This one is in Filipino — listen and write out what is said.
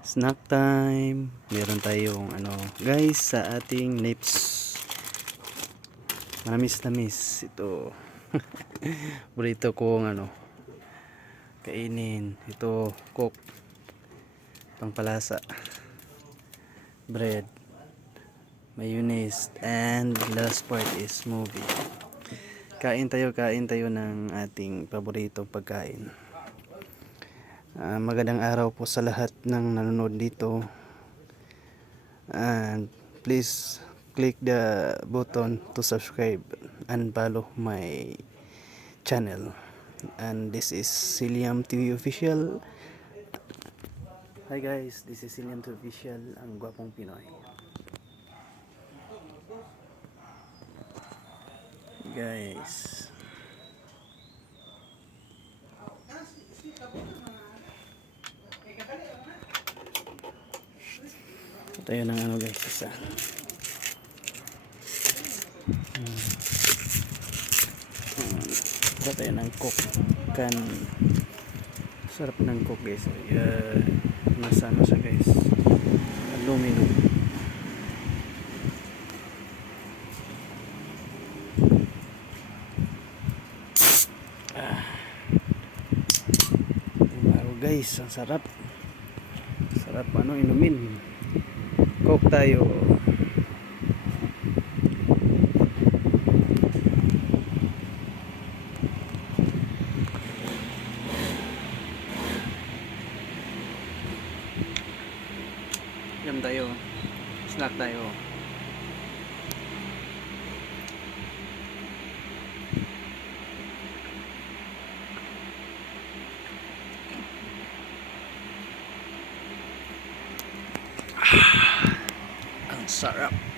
snack time. Meron tayong ano, guys, sa ating lips. Manamis-namis ito. Burrito kong ano, kainin. Ito, coke. Pangpalasa. Bread. Mayonnaise. And last part is movie. Kain tayo, kain tayo ng ating paborito pagkain. Ah, magandang araw po sa lahat ng nanonood dito. And please click the button to subscribe and follow my channel. And this is Siliam TV Official. Hi guys, this is Siliam TV Official, ang gwapong Pinoy. Guys. Tayo ng ano guys, isa. Hmm. Hmm. Tayo ng coke can. Sarap ng coke guys. Uh, nasa ano siya guys. Aluminum. Ah. Wow guys, ang sarap. Sarap ano inumin. Coke tayo. Jam tayo. Snack tayo. Ang sarap.